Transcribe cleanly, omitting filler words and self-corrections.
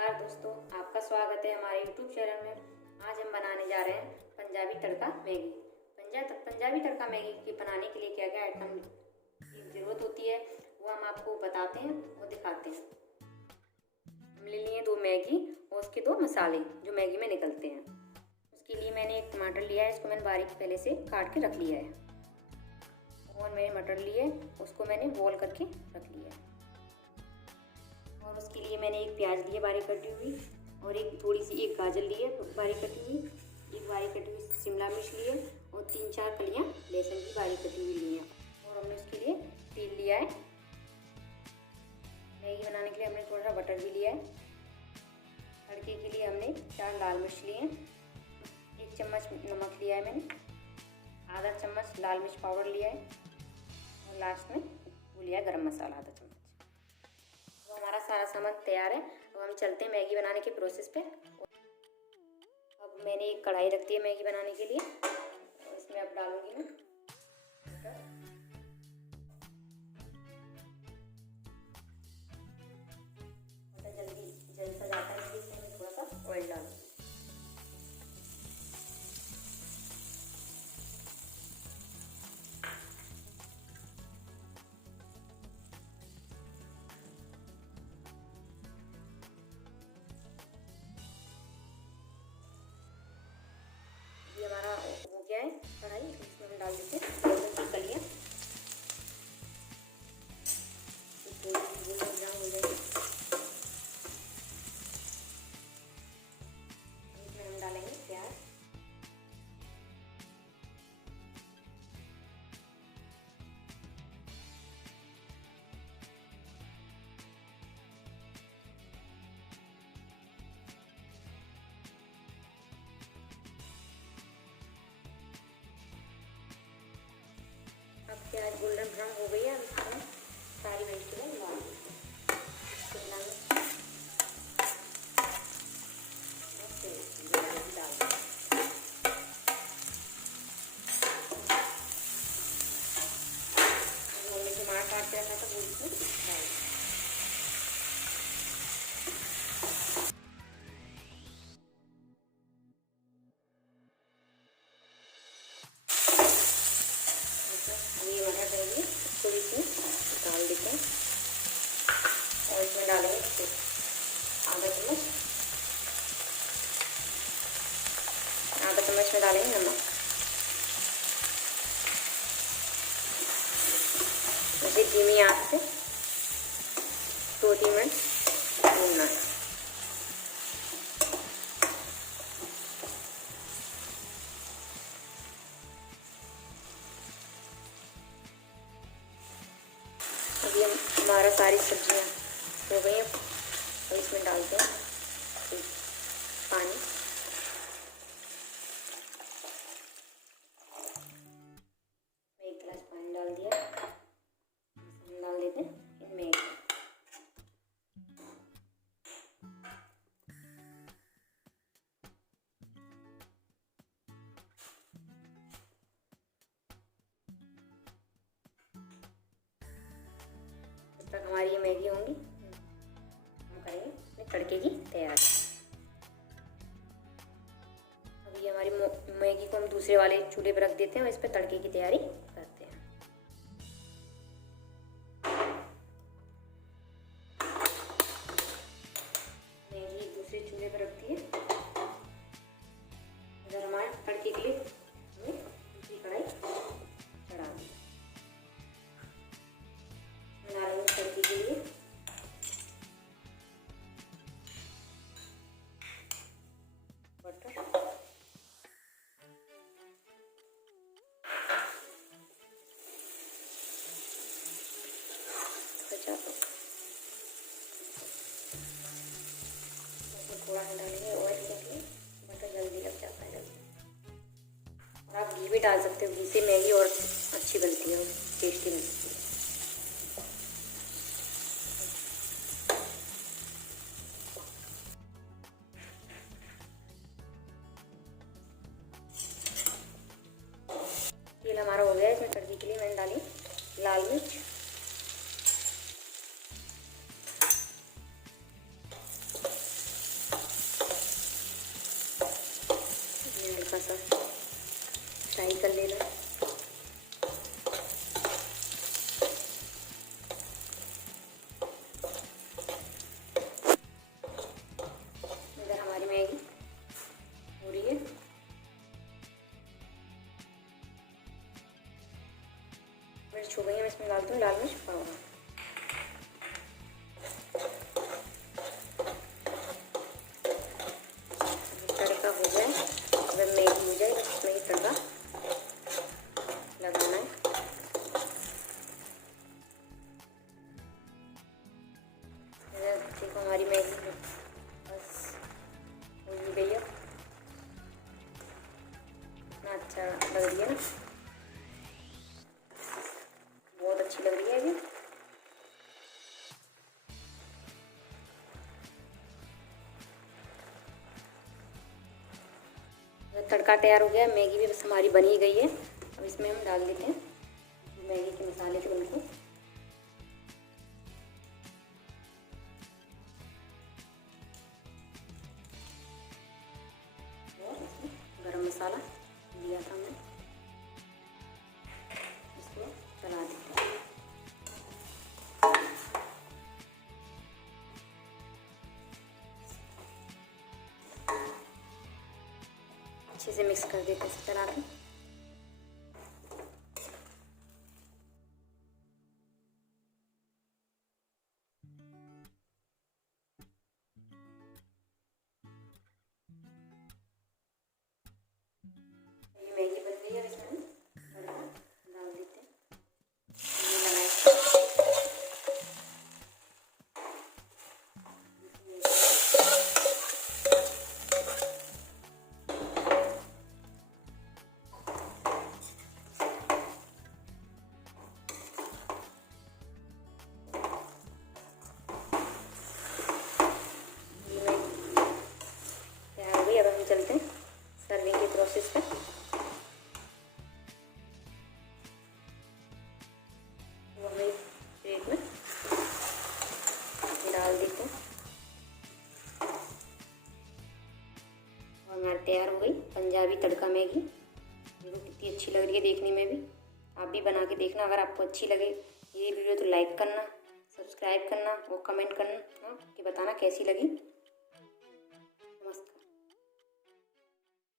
नमस्कार दोस्तों, आपका स्वागत है हमारे YouTube चैनल में। आज हम बनाने जा रहे हैं पंजाबी तड़का मैगी। पंजाबी तड़का मैगी के बनाने के लिए क्या क्या आइटम की ज़रूरत होती है वो हम आपको बताते हैं और दिखाते हैं। हम ले लिए 2 मैगी और उसके 2 मसाले जो मैगी में निकलते हैं। उसके लिए मैंने एक टमाटर लिया है, इसको मैंने बारीक पहले से काट के रख लिया है। और मैंने मटर लिए, उसको मैंने बॉईल करके रख लिया है। और उसके लिए मैंने एक प्याज ली है बारीक कटी हुई, और एक गाजर ली है बारीक कटी हुई, एक बारीक कटी हुई शिमला मिर्च ली है, और 3-4 कलियां लहसुन की बारीक कटी हुई ली है। और हमने उसके लिए तेल लिया है। मैगी बनाने के लिए हमने थोड़ा सा बटर भी लिया है। तड़के के लिए हमने 4 लाल मिर्च लिए हैं, 1 चम्मच नमक लिया है मैंने, आधा चम्मच लाल मिर्च पाउडर लिया है, और लास्ट में वो लिया है गरम मसाला आधा चम्मच। तो हमारा सारा सामान तैयार है। अब हम चलते हैं मैगी बनाने के प्रोसेस पे। अब मैंने एक कढ़ाई रख दी है मैगी बनाने के लिए, और इसमें अब डालूंगी मैं बटर। जल्दी सा जाता है, इसमें मैं थोड़ा सा ऑयल डालूंगी। ये हमारा हो गया है कढ़ाई, इसमें हम डाल देते हैं लहसुन की कलियाँ। गोल्डन ब्राउन हो जाएगी। इसमें हम डालेंगे प्याज। अब प्याज गोल्डन ब्राउन हो गई है। अब इसमें सारी वेजिटेबल डाल देते हैं। हमने टमाटर काट के रखा था वो इसमें डाल दें। ये मटर डालिए, इसको भी इसमें डाल देते हैं, और इसमें डालेंगे आधा चम्मच में डालेंगे नमक। इसे धीमी आंच से 2-3 मिनट भूनना है। अभी हमारा सारी सब्जियां हो गई हैं। अब इसमें डालते हैं पानी। मैं 1 गिलास पानी डाल दिया। हम डाल देते हैं इनमें तक हमारी ये मैगी होंगी, हम करेंगे अपने तड़के की तैयारी। अब ये हमारी मैगी को हम दूसरे वाले चूल्हे पर रख देते हैं और इस पर तड़के की तैयारी करते हैं। मैगी दूसरे चूल्हे पर रख दी है। इधर हमारे तड़के के लिए हमें दूसरी कढ़ाई चढ़ा दी। तड़के के लिए बटर, थोड़ा सा डालेंगे ऑयल, क्योंकि बटर जल्दी लग जाता है जल्दी। और आप घी भी डाल सकते हो, घी से मैगी और अच्छी बनती है, टेस्टी बनती है। तेल हमारा हो गया है। इसमें तड़के के लिए मैंने डाली लाल मिर्च, हल्का फ्राई कर लेना। इधर हमारी मैगी हो रही है। मिर्च हो गई है, मैं इसमें डाल दूँ लाल मिर्च पाउडर। तड़का हो जाए, जब मैगी हो जाए उसमें ही तड़का लगाना है। देखो हमारी मैगी बस हो ही गई है। इतना अच्छा लग रही है ना, बहुत अच्छी लग रही है ये। तड़का तैयार हो गया, मैगी भी बस हमारी बनी गई है। अब इसमें हम डाल देते हैं मैगी के मसाले थे उनको। और इसमें गरम मसाला दिया था हमने, इसको चला देते हैं। अच्छे से मिक्स कर देते हैं चला के। ये मैगी बन गई है, इसमें हम तड़का डाल देते हैं। अब हम चलते हैं सर्विंग के प्रोसेस पे। वो हम एक प्लेट में डाल देते हैं और हमारी तैयार हो गई पंजाबी तड़का मैगी। देखो कितनी अच्छी लग रही है देखने में भी। आप भी बना के देखना। अगर आपको अच्छी लगे ये वीडियो तो लाइक करना, सब्सक्राइब करना और कमेंट करना कि बताना कैसी लगी।